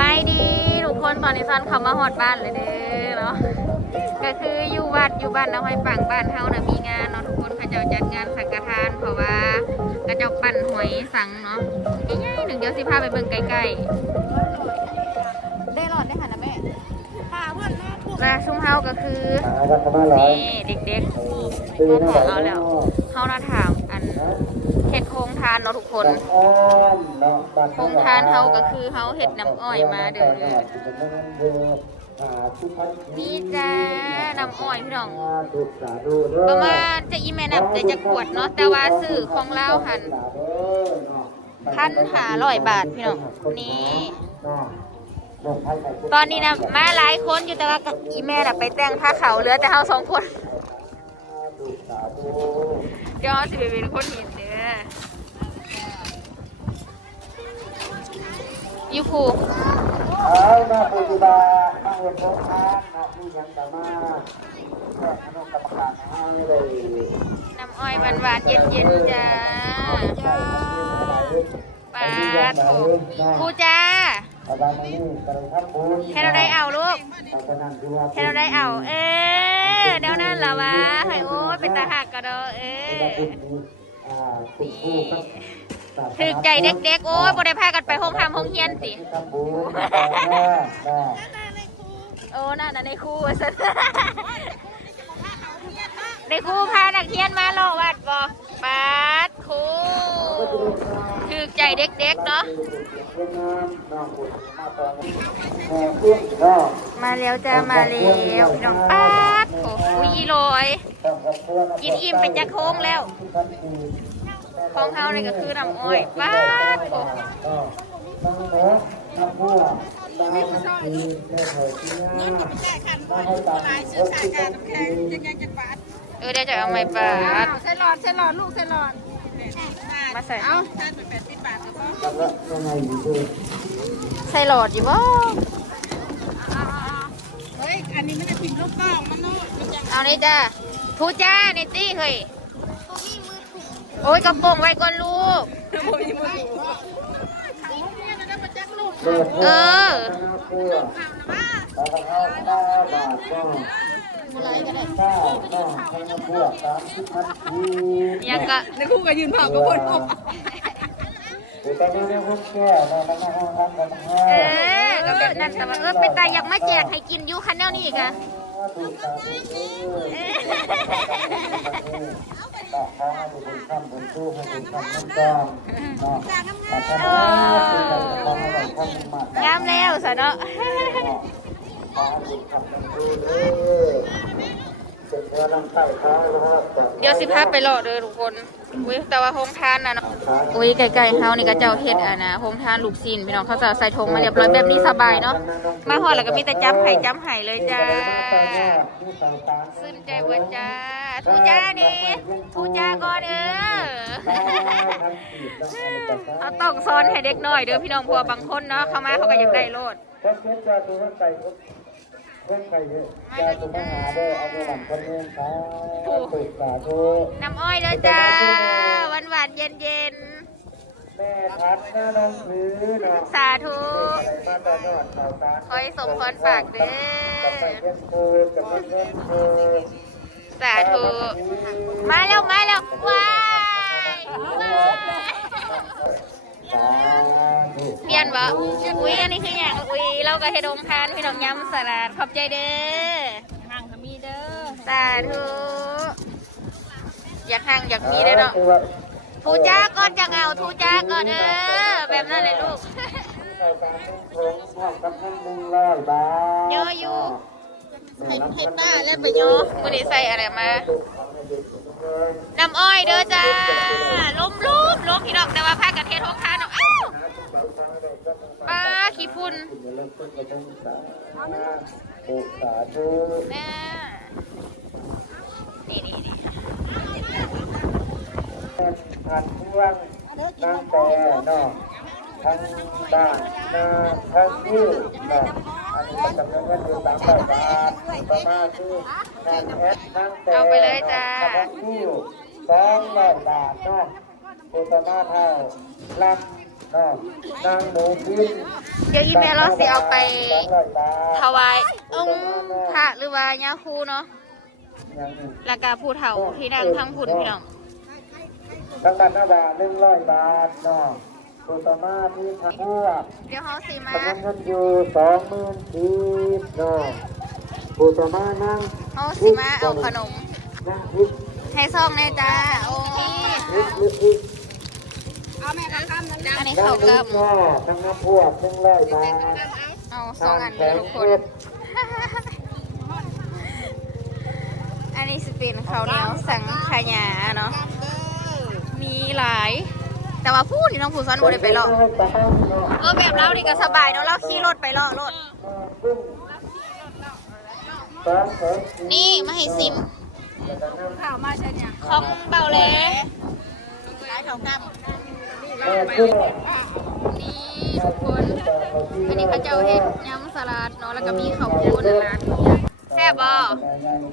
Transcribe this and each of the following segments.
บายดีทุกคนตอนนี้ซันเขามาหอดบ้านเลยเด้อเนาะก็คืออยู่วัดอยู่บ้านน้องห้อยปังบ้านเฮานะมีงานเนาะทุกคนเขาเจ้าจัดงานสังฆทานเพราะว่าเขาเจ้าปั่นหอยสังเนาะง่ายๆหนึ่งเดียวสิพาไปเบิ่งใกล้ๆได้หลอดได้หันนะแม่และชุ่มเฮาก็คือนี่เด็กๆก็ขอเอาแล้วเฮาน่าถามอันเฮ็ดโครงทานเนาะทุกคนโครงทานเฮาก็คือเฮาเฮ็ดน้ำอ้อยมาเด้อนี่จ้าน้ำอ้อยพี่น้องประมาณจะอีแม่นับจะขวดเนาะแต่ว่าซื้อของเราหัน1,500 บาทพี่น้องนี่ตอนนี้นะมาหลายคนอยู่แต่ว่ากับอีแม่น่ะไปแต่งผ้าขาวเหลือแต่เฮา2 คนเดี๋ยวสิเป็นคนเห็นเด้อยูคูน้ำอ้อยหวานๆเย็นๆจ้าปลาโถครูจ้าแค่เราได้เอาลูกแค่เราได้เอาเดี๋ยวนั่นเหรอวะเฮ้ยโอ้เป็นตาหักกระโดดถึกใจเด็กๆโอ้ยบ่ได้พากันไปห้องทำห้องเฮียนสิโอ้น่าในครูสิในครูพานักเรียนมาหล่อวัดบ่ปาดครูถึกใจเด็กๆเนาะมาแล้วจ้ามาแล้วน้องปาดโอ้ยลอยกินอิ่มเป็นจักโค้งแล้วของเขาเนี่ยก็คือน้ำอ้อยป้าโอ้เดี๋ยวจะเอาไม้ปาดใส่หลอดลูกใส่หลอดมาใส่เอาใส่หลอดอยู่บ่เฮ้ยอันนี้มันจะผิดลูกกล้องมันนู่นเอานี่จ้าทูจ้าเนตี้เฮ้ยโอ้ยกระโปรงไว้ก่อนลูกยังก็ในคู่ก็ยืนเผากับคนพบก็แบบนั้นแต่ว่าเป็นตาอยากมาแจกให้กินอยู่คันแนวนี้กะงามแล้วสะเนาะเดี๋ยวสิพาไปรอเด้อทุกคนอุ้ยแต่ว่าโฮมทานนะเนาะอุ้ยไก่เฮานี่ก็เจ้าเฮ็ดนะโฮมทานลูกศิลป์พี่น้องเขาจะใส่ถุงมาเรียบร้อยแบบนี้สบายเนาะมาหอดแล้วก็มีแต่จ้ำไห่เลยจ้าซึ้นใจเบิดจ้าทูจ้านี่ทูจ้าก่อนเขาต้องสอนให้เด็กน้อยเด้อพี่น้องเพราะบางคนเนาะเข้ามาเขาก็อยากได้โลดน้ำอ้อยเด้อจ้าหวานเย็นแม่ทัดน้าน้องถือเนาะสาธุคอยส่งพรฝากเด้อสาธุมาแล้วว้ายเปลี่ยนบ่อุ้ยอันนี้คืออย่างอุ้ยเราก็เฮ็ดองทานพี่น้องยำสลัดขอบใจเด้อห่างก็มีเด้อสาธุอยากห่างอยากมีเด้อเนาะทูจ้าก่อนจะเอาทูจ้าก่อนแบบนั้นเลยลูกเยอะอยู่ให้ป้าแล้วไปเยอะวันนี้ใส่อะไรมาน้ำอ้อยเด้อจ้าล้มพี่น้องแต่ว่าผ้ากระเทศท้องทานเนาะป้าขี้ฝุ่นนี่ผ่านช่วงตั้งแต่เนาะทั้งบ้านทั้งที่เนาะอันนี้ก็จำนวนเงินอยู่300 บาทประมาณที่งานแอดตั้งแต่เอาไปเลยจ้าทั้งที่200 บาทเนาะโฆษณาเท่าลำ เนาะนางหมูพิน เดี๋ยวอีเมลเราสิเอาไป 200 บาท ถวายองค์พระหรือว่าย่าครูเนาะ อย่างนี้ แล้วก็ผู้เฒ่าที่นั่งทั้งผุนพี่น้อง ทั้งกันนะบาท100 บาทเนาะตัวต่อมาที่ทางพวก เดี๋ยวเขาสิมา จำนวนเงินอยู่20,000เนาะตัวต่อมานั่ง เขาสิมาเอาขนม นั่งพิษ ให้ซองแน่จ้าโอ้ย พิษหรือพิษ อันนี้ นั่ เขา ง ว พิ กั ษ บ เนาะทั้งน้ำพวก100 บาท เอาซองอันนี้ทุกคน อันนี้สเป็นข้าวเหนียวสังขยาเนาะ มีหลาย แต่ว่าพูดที่น้องผู้ซ้อนบ่ได้ไปเลาะแบบเรานี่ก็สบายเนาะเราขี่รถไปเลาะรถ นี่มาให้ซิมของเบาเลยนี่ทุกคน อันนี้เขาเจ้าเห็ดยำสลัดเนาะ แล้วก็มีข้าวปุ้นนะแซ่บบ่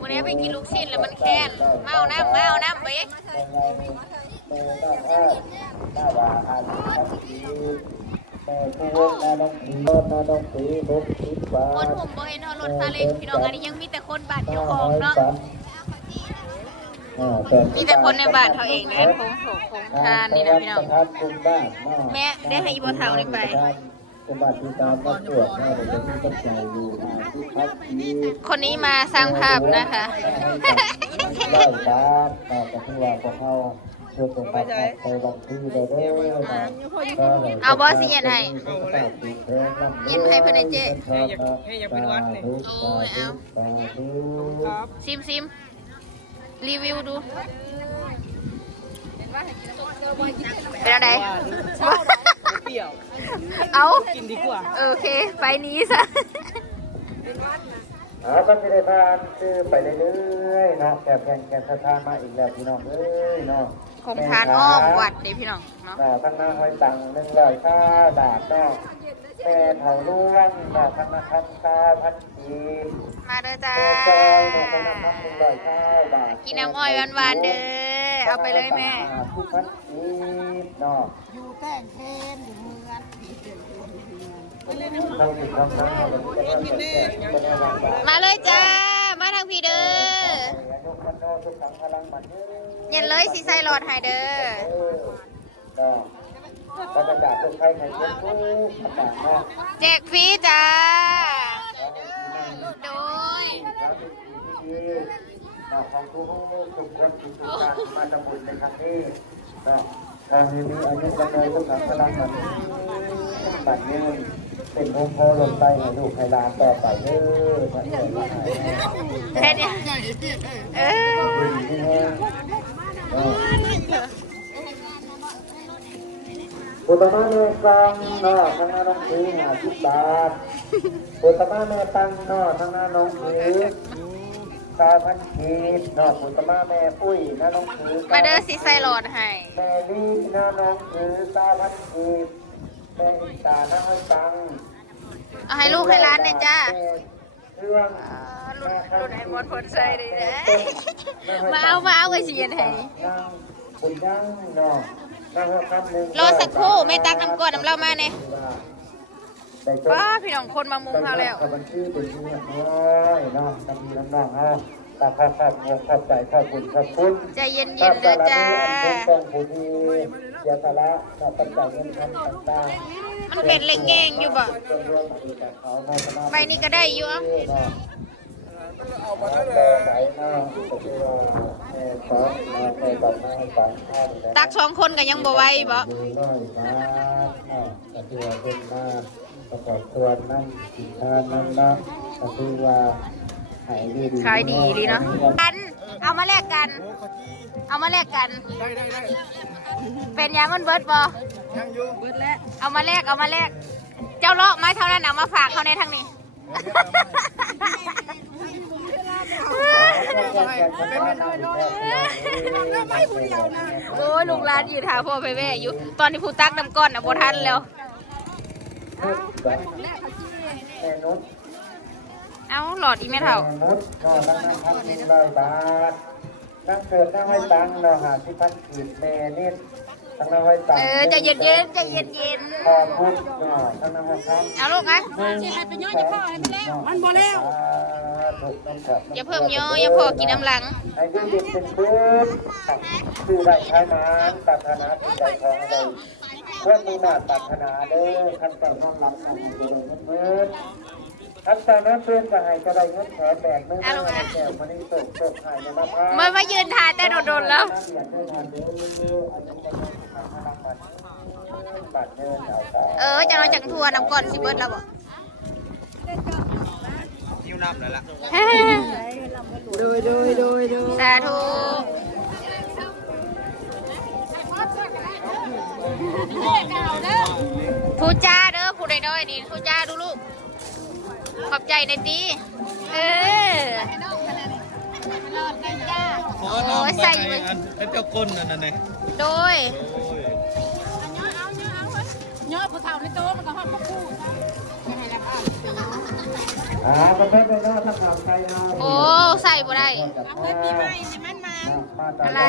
วันนี้ไปกินลูกชิ้นแล้วมันแค้นมาเอาน้ำเบ๊กคนผมบ่เห็นเขารถซาเล้งพี่น้องอันนี้ยังมีแต่คนบ้านเจ้าของเนาะ มีแต่คนในบ้านเขาเองนะโคงทานนี่นะพี่น้อง แม่ได้ให้อีโบเทาได้ไป คนนี้มาสร้างภาพนะคะ เอาบอสเย็นให้เย็นให้เพื่อนเจ๊โอ้ยเอาซิมรีวิวดูเป็นอะไรเอากินดีกว่าโอเคไปนี้ซะ ก็ไม่ได้ทานคือไปเรื่อยๆเนาะแกสะทานมาอีกแล้วพี่น้องเอ้ยเนาะ คงทานอ้อมวัดเด้พี่น้องเนาะ ทั้งน้าหอยตัง100ค่าบาทเนาะแม่เถาล้วนเนาะทั้งน้าพันค่าพันกีบ มาเด้อจ้า 100ค่าบาท กินน้ำอ้อยหวานๆเด้อเอาไปเลยแม่ พันกีบเนาะ อยู่แต่งเพลงอยู่เมือง เราอยู่ทำนั้นเราจะกินได้ มาเลยจ้ามาทางพี่เด้อเย็นเลยสิใส่หลอดให้เด้อ ก็บรรดาคนไทยในทุกประกาศเนาะ แจกฟรีจ้าโดย ของทุกคนทุกการมาทำบุญในครั้งนี้ก็ทางนี้มีอายุกำเนิดทุกขังพลังบัดนี้เป็นองค์พ่อลงไปให้ลูกให้หลานต่อไปเด้อท่านเอ๋ยว่าไง แค่นี้เออ ปุตตะมาเมตังเนาะทางหน้าน้องถือ50 บาทปุตตะมาเมตังเนาะทางหน้าน้องถือ9,000 กีบเนาะปุตตะมาแม่ปุ้ยหน้าน้องถือ มาเด้อสิใส่หลอดให้ แม่ลีหน้าน้องถือ9,000 กีบแม่อิตาหน้าให้ตัง เอาให้ลูกให้ร้านเนี่ยจ้า เรื่อง รุ่นไอ้มดพลใส่เลยนะมาเอาไอ้เสียนให้ นางบุญยังเนาะนางคำหนึ่ง รอสักครู่ไม่ตักน้ำก้อนน้ำเหล้ามาเนี่ยป้าพี่น้องคนมามุงเขาแล้ว บัญชีเป็นเงินน้อยเนาะน้ำมีน้ำนองเฮาตาข้าวข้าวงข้าวใจข้าวบุญข้าวคุณ ใจเย็นๆเด้อจ้า กองผู้ที่ยาสาระข้าวปัจจัยเงินคำต่างๆ มันเป็นเล็งเงงอยู่บ่ใบนี้ก็ได้อยู่ ตักสองคนก็ยังบ่ไหวบ่ ประกอบตัวนั่งกินทานนั่งนับก็คือว่าขายดี ขายดีดีเนาะกันเอามาแลกกัน เอามาแลกกัน เป็นยังมันเบิดบ่เบิดแล้วเอามาแลกเจ้าเลาะไม้เท่านั้นเอามาฝากเขาในทางนี้ โอ้ยลูกหลานอยู่ถาพ่อไปแม่อยู่ ตอนที่ผู้ตักน้ำก้อนอ่ะบ่ทันแล้ว เอาหลอดอีเมลเท่า นุชก็นั่ง1,100 บาทนั่งเกิดนั่งให้ตังค์เนาะ50,000 กีบแม่นิด ทั้งนั้นไว้ต่าง ใจเย็นเย็นใจเย็นเย็น ขอบคุณทั้งนั้นไว้ครับ เอาลูกอ่ะ มันบ่แล้ว อย่าเพิ่มย่ออย่าพอกินน้ำหลัง ให้ยืนเด็กเป็นพื้นคือได้ใช้มานปรารถนาสิ่งใดขอให้ได้เพื่อนมีหน้าปรารถนาเด้อขั้นแต่น้องรักของจะได้เงินขั้นแต่น้องเพื่อนจะให้จะได้เงินแถมแบกมือมาแก้วมันนี่ตกหายในมะพร้าว มายืนทานแต่โดนๆแล้ว จะเราจังทัวร์น้ำก่อนสิเบิร์ดแล้วบ่ ยิ้วน้ำเลยล่ะ โดยสาธุทูจ้าเด้อผู้ใดด้อยนี่ทูจ้าดูลูกขอบใจในตีโอ้ยใส่เลย เป็นเจ้าก้นนั่นไง โดย ยอดผู้เฒ่าในโต๊ะมันก็ฮอดบ่คู่จะให้แล้วประเภทในนอกถ้าทำใจนะ โอ้ใส่บ่ได้ เอาเงินปีใหม่นี่มันมา อะไร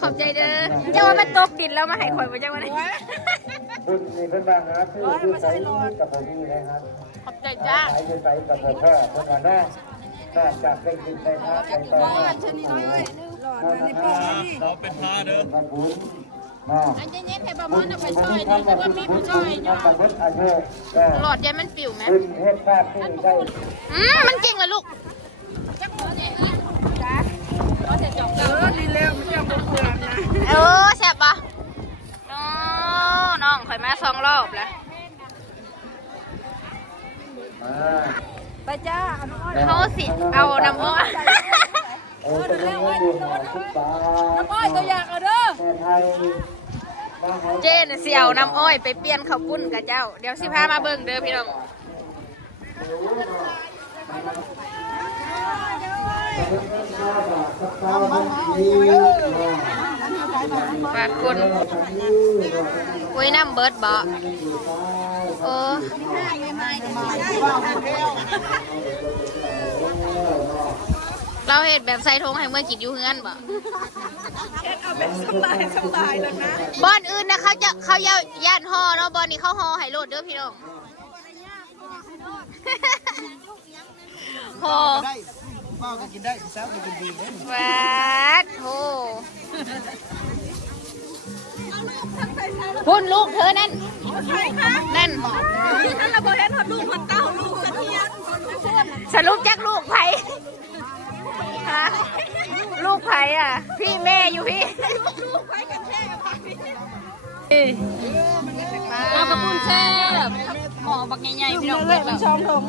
ขอบใจเด้อเจ้าว่ามันตกดินแล้วมาให้ข่อยบ่จังว่าได้ บุญมีเพื่อนบ้างนะชื่อชื่อใสกับผมนี่นะครับ ขอบใจจ้า ใสชื่อใสกับผมพ่อเพื่อนว่านอกจากได้กินได้ทานได้ต่อมา เราเป็นพาเด้อ มาบุญนอก อันเย็นๆให้บ่มันเอาไปซอยนี่คือว่ามีผู้ช่วยเนาะ บุญอายุก็ หลอดยันมันปิวไหม บุญเฮ็ดชาติที่ได้ มันจริงเหรอลูก จักบ่ได้จ้าเอาแต่จอกนี่แล้วมันจะบ่เปลืองนะ แซ่บปะน้องข่อยมา2 รอบแล้ว ไปจ้า เขาสิเอาน้ำอ้อย โอ้เป็นเรื่องเงินอยู่หน่อยทุกบาท น้ำอ้อยตัวอยากเอาเด้อ แม่ไทย เจนสิเอาน้ำอ้อยไปเปลี่ยนข้าวปุ้นกับเจ้า เดี๋ยวสิพามาเบิ่งเด้อพี่น้องฝากคนคุยน้ำเบิร์ดบ่โอ้เราเห็ดแบบใส่ทงให้เมื่อกินอยู่เฮือนบ่ เอาแบบสบายแล้วนะ บอนอื่นนะเขาย่านห่อเนาะบอนนี้เขาห่อให้โลดเด้อพี่น้องห่อ ได้พ่อก็กินได้สาวก็กินดีเลย วัดโหพุ่นลูกเธอนั่นนั่น นั่นเราบ่เห็นฮอดลูกฮอดเต้าลูกกระเทียมลูกคน สรุปจากลูกไผ่ฮะลูกไผ่อ่ะ พี่แม่อยู่พี่ ลูกไปกันแท้ไป เรากระปุ้นแซ่บหมอบักใหญ่ๆพี่น้องเบิดแบบ ช่องถง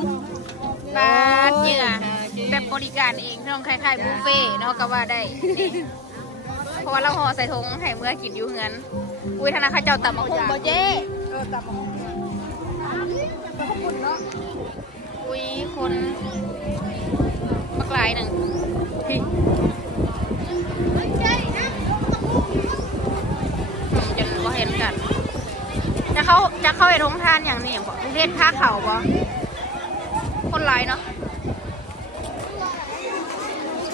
บาดเหยื่อแบบบริการเองพี่น้องคล้ายๆบุฟเฟ่ต์เนาะก็ว่าได้ เพราะว่าเราห่อใส่ถุงให้เมื่อกินอยู่เงินอุ้ยธนาคารเจ้าตับมาคุ้มบ่เจ๊ ตับมาคุณเนาะ อุ้ยคนบักหลายหนึ่งพี่จนบ่เห็นกันจะเข้าไอ้ทงทานอย่างนี้บ่เรียกผ้าเข่าบ่คนหลายเนาะ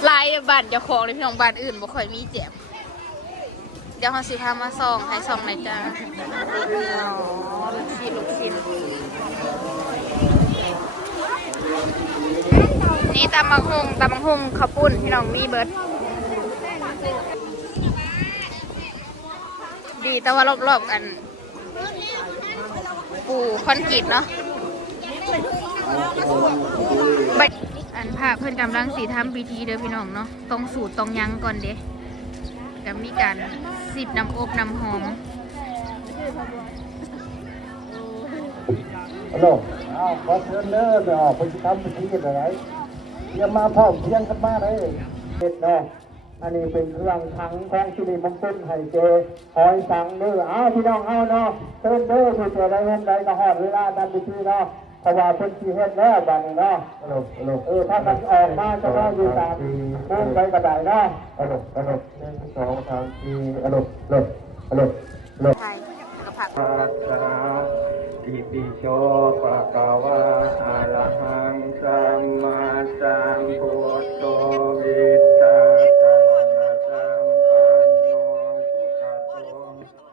หลายบ้านเจ้าของเลยพี่น้องบ้านอื่นบ่ค่อยมีแจมเดี๋ยวเขาสิพามาส่องให้ส่องหน่อยจ้าลูกชิ้นนี่ตำบักหุ่งข้าวปุ้นพี่น้องมีเบิร์ดดีแต่ว่ารอบๆกันปูคอนกรีตเนาะอันพระเพื่อนกำลังสีทำพิธีเด้อพี่น้องเนาะต้องสูตรต้องยั้งก่อนเด้ก็มีการสิบน้ำอบน้ำหอม ฮัลโหลขอเชิญเด้อไปออกไปทำพิธีกันอะไรอย่ามาพ่อเพียงกันมาเลยเด็ดเนาะอันนี้เป็นเครื่องทั้งของชิลีมงคลไห่เจหอยสังเด้อพี่น้องเอาเนาะเติมเด้อผู้เจริญเงินใดก็หอดเวลาทำพิธีเนาะเพราะว่าเพิ่นสิเฮ็ดแล้วบัดนี้เนาะถ้ามันออกมาจะได้อยู่ตามมุ่งไปกระไดเนาะ1 2 3 4ลบ ไทยแล้วก็ผัก ปัสสะอิติโชปะกวาอะระหังสัมมาสัมพุทโธวิตาสังฆสัมปันโนสุขโต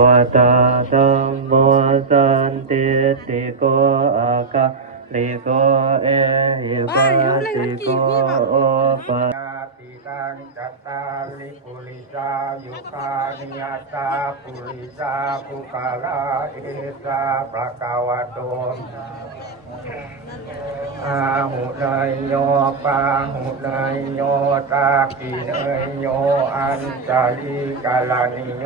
วตาธัมโมสันติติโกอาคาลิโกเอหิปัสสิโกโอปะติตังจัตตาลิปุริสายุคานิยตาปุริสาภูคาราเอสาปะกาวะโตอาหุนายโยปาหุนายโยตากิเนยโยอันจาริกาลานิโย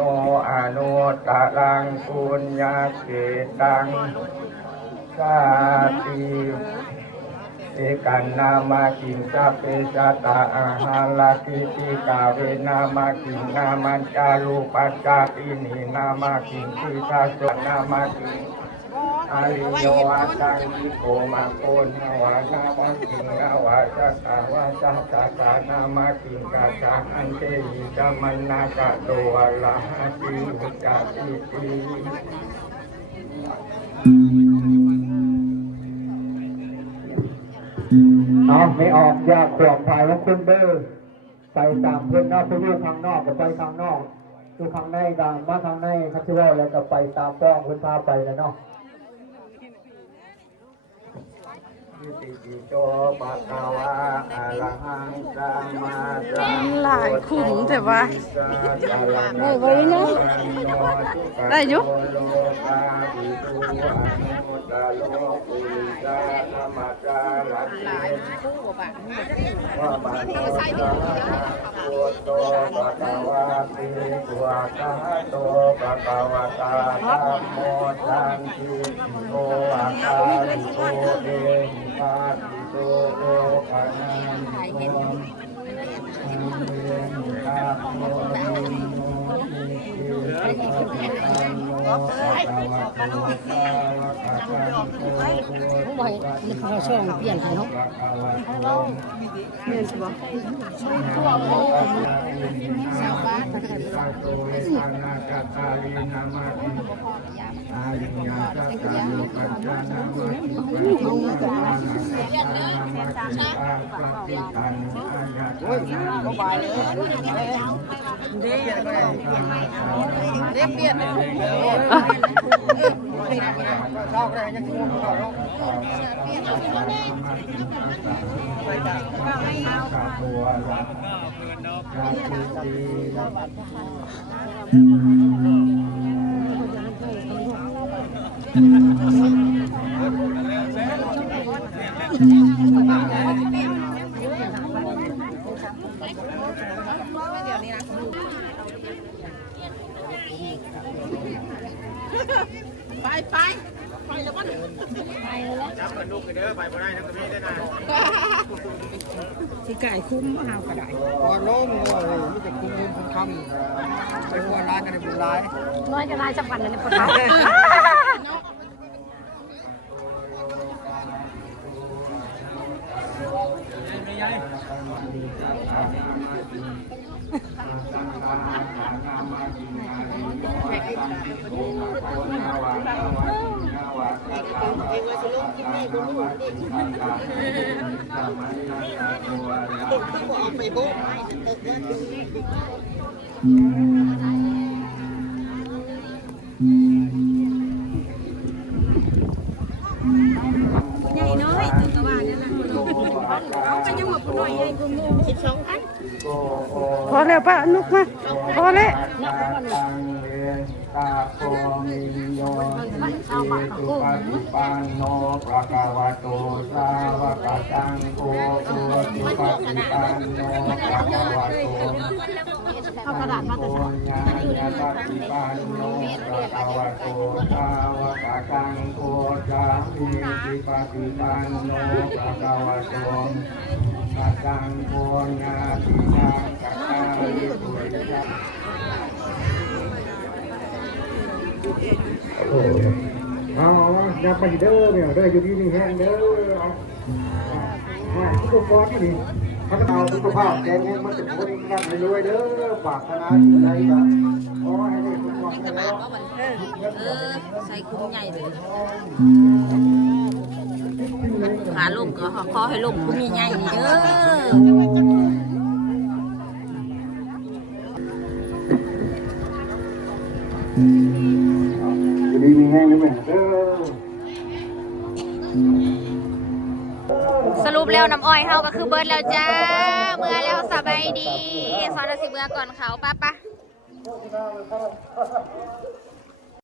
อนุตตรังปุญญาเกตังสาติเอกันนามากินสัพเพสัตตาอาหาลาคิติกาเวนามากินนามันจารุปัจจาตินีนามากินทิทาสนามากินอาริโยอาตังนิโกมาโกนาวานามากินนาวาสัตตาวาสัตตานามากินกาจาอันเตหิกัมมันนากะโตอะระหะติอุจจาติติเอาไม่ออกยาขวบถ่ายของคุณเบอร์ใส่ตามเพื่อนนอกไปอยู่ข้างนอกกับไปข้างนอกอยู่ข้างในดังมาข้างในครับที่ว่าแล้วก็ไปตามป้องคุณพาไปแล้วเนาะโตปะกาวะอะระหังสัมมาสัมพุทธัสสะ หลายขุมแต่ว่าได้ไว้เนาะได้อยู่ว่าบาลีใส่ดีโตปะกาวะติตัวตาโตปะกาวะตาธัมโมสันติโตอาคาลิโกเอหิปัสสิโตโลกานันติโกบ่อยนี่เขาช่องเปลี่ยนให้เนาะเรียนสิบ่ ชาวบ้าน ก็ไปเลยเด็กเปลี่ยนเลยชอบอะไรยังงงเขาไปแล้วบ่จับกันลูกกันเด้อไปบ่ได้ทั้งนี้ได้นะ สิไก่คุ้มเฮาก็ได้ พอล้มเลยนี่จะคุ้มคำไปหัวร้านกันในบุญร้าย น้อยก็ได้สักวันนึงพอเขา ใหญ่น้อยตัวกระบาดนี่ล่ะเอาไปยังหมดผู้น้อยใหญ่กูงู12อันพอแล้วป้านุกมาพอแล้วตาโกมิโยนิตุปะฏิปันโนภะคะวะโตสาวกสังโฆสุปฏิปันโนภะคะวะโตเอากระดาษมาแต่ โอญาญาปฏิปันโนภะคะวะโตสาวกสังโฆสามีติปฏิปันโนภะคะวะโตสังโฆญาติยังกัตตาลิปุริยะเอาอย่าไปเด้อเนี่ยเด้ออยู่ที่นี่แห้งเด้อเอาทุกคนนี่พัฒนาสุขภาพแข็งแรงมันจะพ้นร่ำรวยเด้อปรารถนาสิ่งใดก็ขอให้ได้สมหวังแล้ว ใส่คุ้มใหญ่เลยขาลงก็ขอให้ลงคุ้มใหญ่ๆนี่เด้อ อยู่ดีมีแห้งได้ไหมสรุปแล้วน้ำอ้อยเฮาก็คือเบิร์ดแล้วจ้าเมื่อแล้วสบายดีสอนสิเมื่อก่อนเขาป้า